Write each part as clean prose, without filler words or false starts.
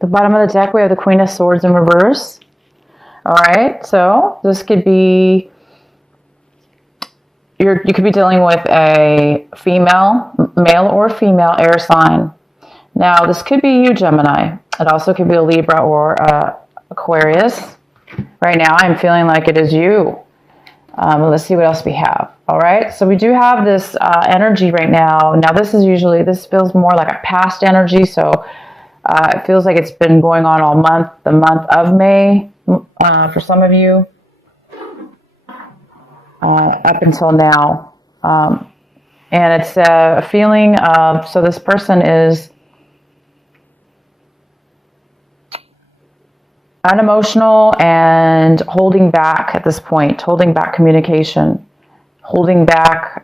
The bottom of the deck, we have the Queen of Swords in reverse. All right, so this could be, you could be dealing with a male or female air sign. Now, this could be you, Gemini. It also could be a Libra or Aquarius. Right now, I'm feeling like it is you. Let's see what else we have. All right, so we do have this energy right now. Now, this feels more like a past energy, so it feels like it's been going on all month, the month of May, for some of you, up until now. And it's a feeling of, so this person is unemotional and holding back at this point, holding back communication, holding back,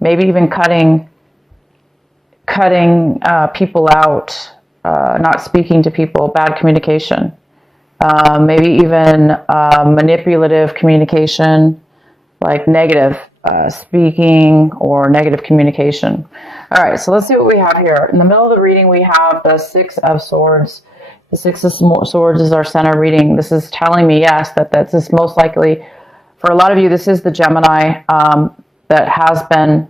maybe even cutting people out, not speaking to people, bad communication, maybe even manipulative communication, like negative speaking or negative communication. All right, so let's see what we have here. In the middle of the reading, we have the Six of Swords. The Six of Swords is our center reading. This is telling me, yes, that this is most likely, for a lot of you, this is the Gemini that has been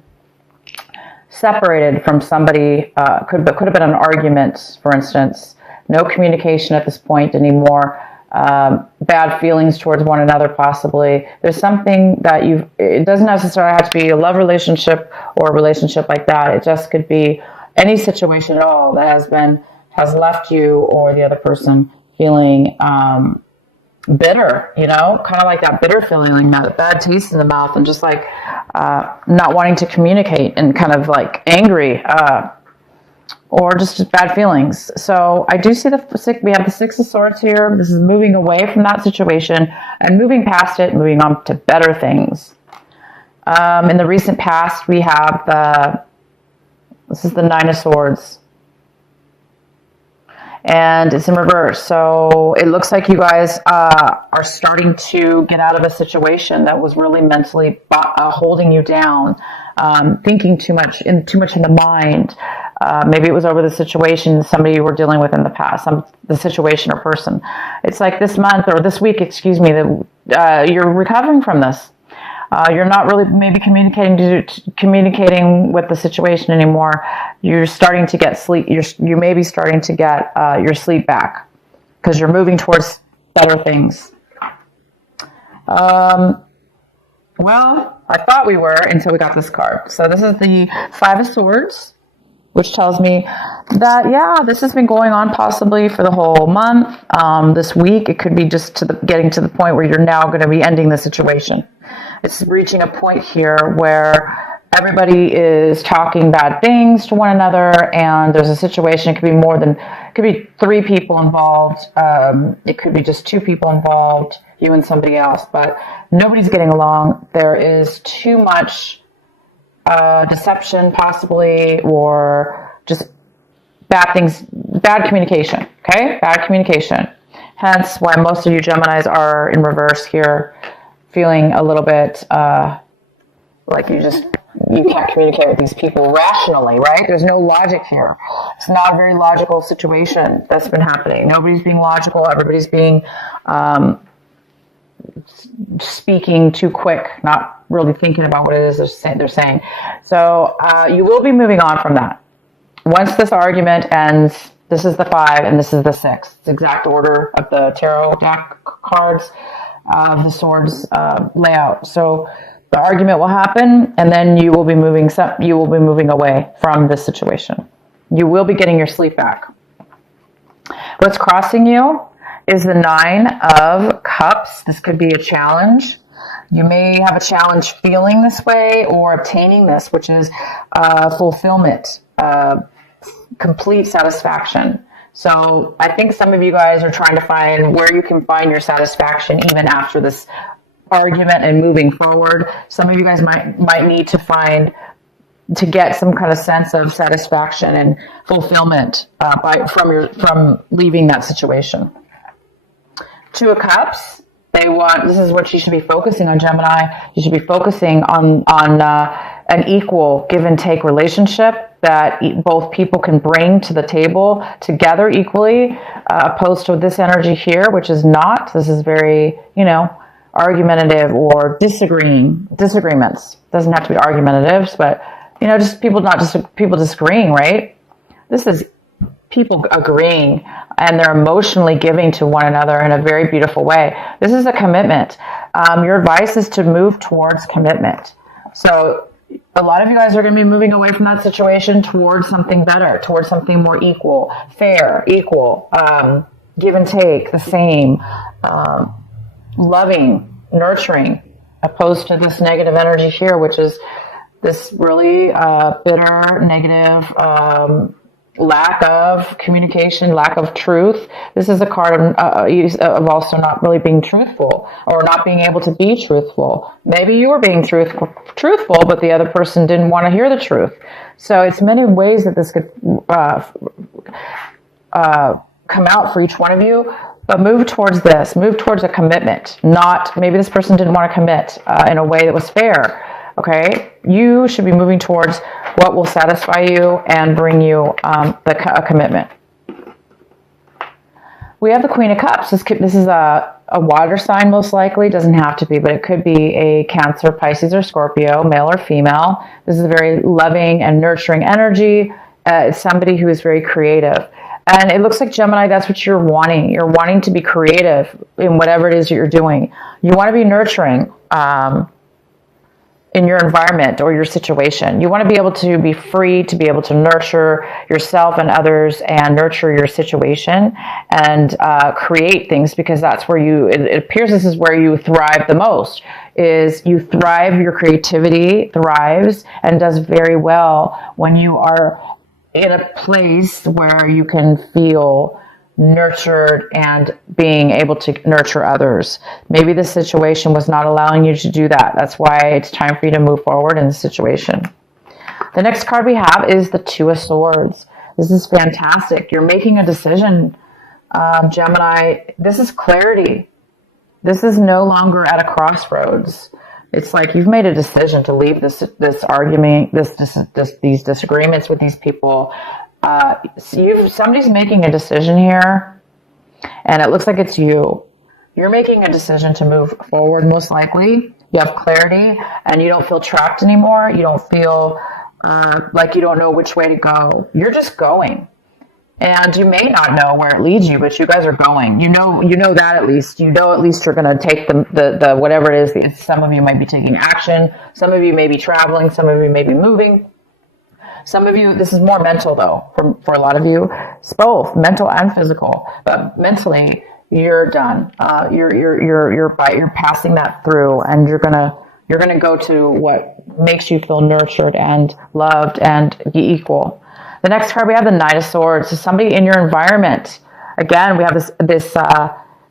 separated from somebody. Could have been an argument, for instance. No communication at this point anymore. Bad feelings towards one another, possibly. There's something that it doesn't necessarily have to be a love relationship or a relationship like that. It just could be any situation at all that has left you or the other person feeling bitter, kind of like that bitter feeling, like that bad taste in the mouth, and just like not wanting to communicate and kind of like angry, or just bad feelings. So I do see we have the Six of Swords here. This is moving away from that situation and moving past it, moving on to better things. In the recent past, we have this is the Nine of Swords. And it's in reverse. So it looks like you guys are starting to get out of a situation that was really mentally holding you down, thinking too much in the mind. Maybe it was over the situation somebody you were dealing with in the past, the situation or person. It's like this month or this week, excuse me, that you're recovering from this. You're not really maybe communicating with the situation anymore. You're starting to get sleep. You may be starting to get your sleep back because you're moving towards better things. Well, I thought we were until we got this card. So this is the Five of Swords, which tells me that, yeah, this has been going on possibly for the whole month. This week, it could be just getting to the point where you're now going to be ending the situation. It's reaching a point here where everybody is talking bad things to one another, and there's a situation. It could be three people involved. It could be just two people involved, you and somebody else, but nobody's getting along. There is too much deception, possibly, or just bad communication. Okay, bad communication. Hence, why most of you Geminis are in reverse here, feeling a little bit like you can't communicate with these people rationally, right? There's no logic here. It's not a very logical situation that's been happening. Nobody's being logical. Everybody's being speaking too quick, not really thinking about what it is they're saying. So you will be moving on from that. Once this argument ends, this is the 5 and this is the 6. It's the exact order of the tarot deck cards of the swords layout. So the argument will happen, and then you will be moving away from this situation. You will be getting your sleep back. What's crossing you is the 9 of Cups. This could be a challenge. You may have a challenge feeling this way or obtaining this, which is fulfillment, complete satisfaction. So I think some of you guys are trying to find where you can find your satisfaction even after this argument and moving forward. Some of you guys might need to get some kind of sense of satisfaction and fulfillment from leaving that situation. 2 of Cups. This is what you should be focusing on, Gemini. You should be focusing on an equal give and take relationship. that both people can bring to the table together equally, opposed to this energy here, which is not. This is very, argumentative or disagreements. Doesn't have to be argumentatives, but just people disagreeing, right? This is people agreeing, and they're emotionally giving to one another in a very beautiful way. This is a commitment. Your advice is to move towards commitment. So a lot of you guys are going to be moving away from that situation towards something better, towards something more equal, fair, equal, give and take, the same, loving, nurturing, opposed to this negative energy here, which is this really bitter, negative, lack of communication, lack of truth. This is a card of also not really being truthful, or not being able to be truthful. Maybe you were being truthful, but the other person didn't want to hear the truth. So it's many ways that this could come out for each one of you. But move towards this. Move towards a commitment. Not, maybe this person didn't want to commit in a way that was fair. Okay, you should be moving towards what will satisfy you and bring you a commitment. We have the Queen of Cups. This is a water sign, most likely. Doesn't have to be, but it could be a Cancer, Pisces, or Scorpio, male or female. This is a very loving and nurturing energy. It's somebody who is very creative. And it looks like, Gemini, that's what you're wanting. You're wanting to be creative in whatever it is that you're doing. You want to be nurturing in your environment or your situation. You want to be able to be free to be able to nurture yourself and others, and nurture your situation, and create things, because that's where it appears this is where you thrive the most. Is you thrive, your creativity thrives and does very well when you are in a place where you can feel nurtured and being able to nurture others. Maybe the situation was not allowing you to do that. That's why it's time for you to move forward in the situation. The next card we have is the Two of Swords. This is fantastic. You're making a decision, Gemini. This is clarity. This is no longer at a crossroads. It's like you've made a decision to leave this argument, these disagreements with these people. Somebody's making a decision here, and it looks like it's you. You're making a decision to move forward, most likely. You have clarity, and you don't feel trapped anymore. You don't feel like you don't know which way to go. You're just going. And you may not know where it leads you, but you guys are going. You know that at least. You know at least you're going to take the whatever it is. Some of you might be taking action. Some of you may be traveling. Some of you may be moving. Some of you, this is more mental though. For a lot of you, it's both mental and physical. But mentally, you're done. You're passing that through, and you're gonna go to what makes you feel nurtured and loved and be equal. The next card we have, the Knight of Swords. So somebody in your environment. Again, we have this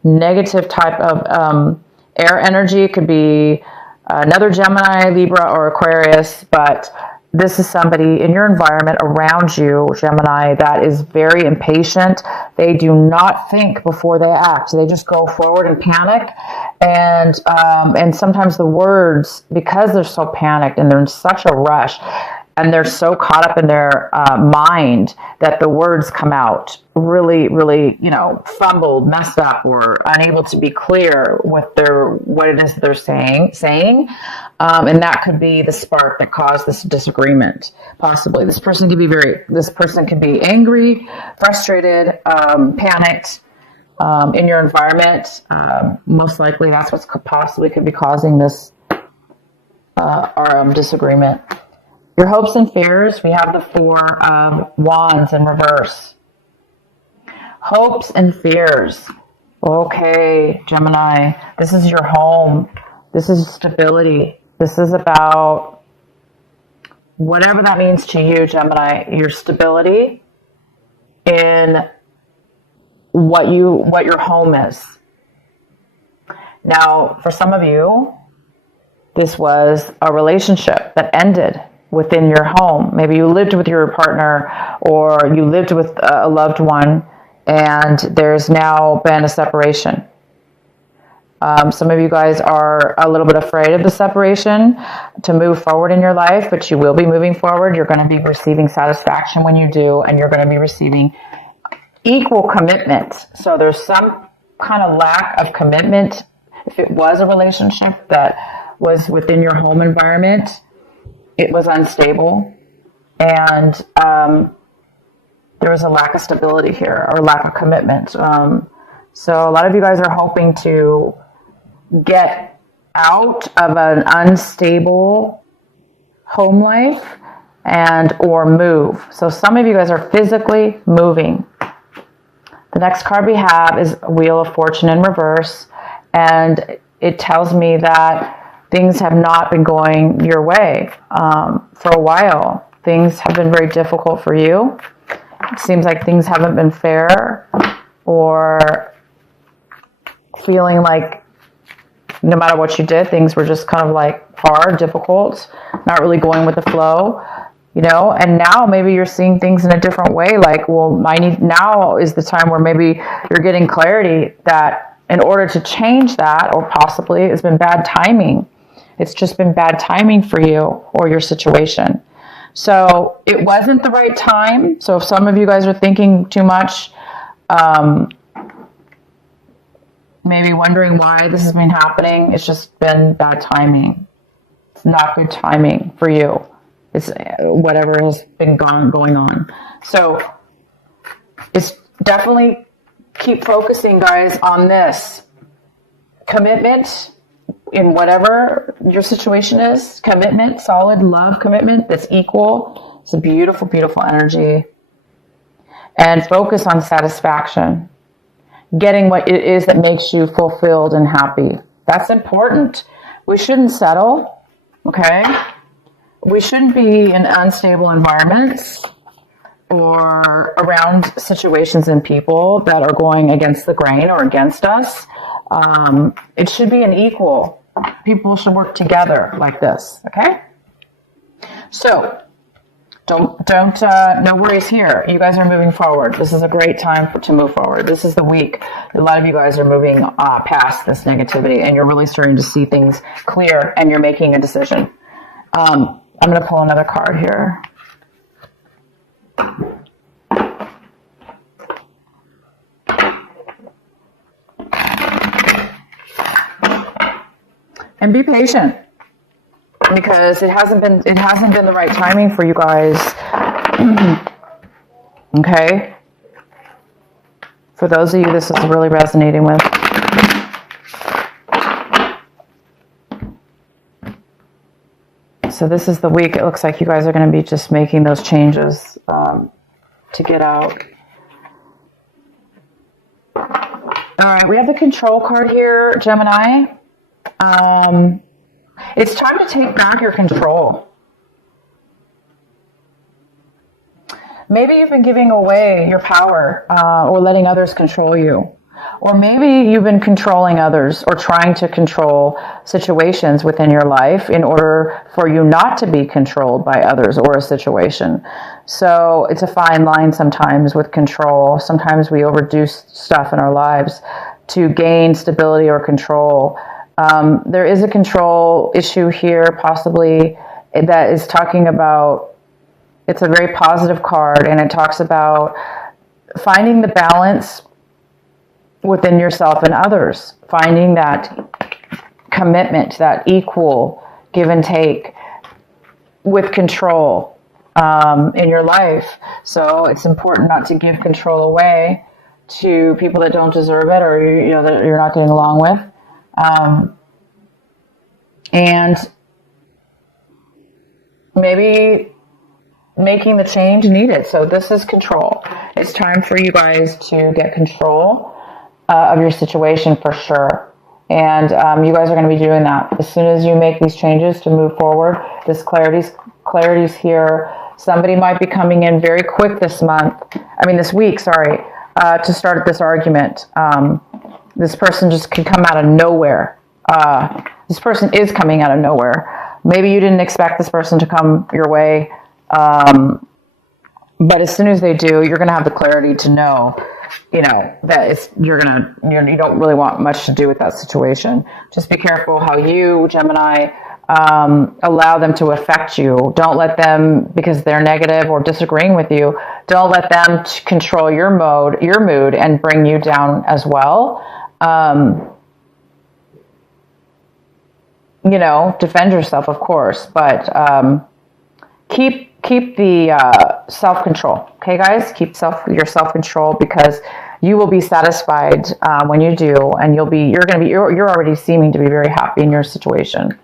negative type of air energy. It could be another Gemini, Libra, or Aquarius, but this is somebody in your environment around you, Gemini, that is very impatient. They do not think before they act. They just go forward and panic. And sometimes the words, because they're so panicked and they're in such a rush, and they're so caught up in their mind that the words come out really, really, fumbled, messed up, or unable to be clear with what it is they're saying. And that could be the spark that caused this disagreement. Possibly, this person can be angry, frustrated, panicked in your environment. Most likely, that's what's possibly could be causing this disagreement. Your hopes and fears, we have the Four of Wands in reverse. Hopes and fears. Okay, Gemini, this is your home. This is stability. This is about whatever that means to you, Gemini, your stability in what your home is. Now, for some of you, this was a relationship that ended within your home. Maybe you lived with your partner, or you lived with a loved one, and there's now been a separation. Some of you guys are a little bit afraid of the separation to move forward in your life, but you will be moving forward. You're going to be receiving satisfaction when you do, and you're going to be receiving equal commitment. So there's some kind of lack of commitment. If it was a relationship that was within your home environment, it was unstable, and there was a lack of stability here, or lack of commitment. So a lot of you guys are hoping to get out of an unstable home life and or move. So some of you guys are physically moving. The next card we have is Wheel of Fortune in reverse, and it tells me that things have not been going your way for a while. Things have been very difficult for you. It seems like things haven't been fair, or feeling like no matter what you did, things were just kind of like hard, difficult, not really going with the flow, you know. And now maybe you're seeing things in a different way. Like, well, now is the time where maybe you're getting clarity that in order to change that, or possibly it's been bad timing. It's just been bad timing for you or your situation. So it wasn't the right time. So if some of you guys are thinking too much, maybe wondering why this has been happening, it's just been bad timing. It's not good timing for you. It's whatever has been going on. So it's definitely keep focusing, guys, on this commitment in whatever your situation is. Commitment, solid love commitment that's equal. It's a beautiful, beautiful energy. And focus on satisfaction. Getting what it is that makes you fulfilled and happy. That's important. We shouldn't settle, okay? We shouldn't be in unstable environments or around situations and people that are going against the grain or against us. It should be an equal. People should work together like this, okay? So, no worries here. You guys are moving forward. This is a great time to move forward. This is the week. A lot of you guys are moving past this negativity, and you're really starting to see things clear, and you're making a decision. I'm going to pull another card here. And be patient, because it hasn't been the right timing for you guys. Okay? For those of you this is really resonating with. So this is the week it looks like you guys are going to be just making those changes to get out. All right, we have the control card here, Gemini. It's time to take back your control. Maybe you've been giving away your power or letting others control you. Or maybe you've been controlling others or trying to control situations within your life in order for you not to be controlled by others or a situation. So it's a fine line sometimes with control. Sometimes we overdo stuff in our lives to gain stability or control. There is a control issue here, possibly, that is talking about, it's a very positive card, and it talks about finding the balance within yourself and others, finding that commitment, that equal give and take with control in your life. So it's important not to give control away to people that don't deserve it, or that you're not getting along with. And maybe making the change needed. So this is control. It's time for you guys to get control of your situation for sure. And you guys are going to be doing that. As soon as you make these changes to move forward, this clarity's here. Somebody might be coming in very quick this week, to start this argument. This person just can come out of nowhere. This person is coming out of nowhere. Maybe you didn't expect this person to come your way. But as soon as they do, you're going to have the clarity to know you know, that it's, you don't really want much to do with that situation. Just be careful how you, Gemini, allow them to affect you. Don't let them, because they're negative or disagreeing with you, don't let them control your mood and bring you down as well. You know, defend yourself, of course, but keep the self-control. Okay, guys, keep your self-control, because you will be satisfied when you do, and you're already seeming to be very happy in your situation.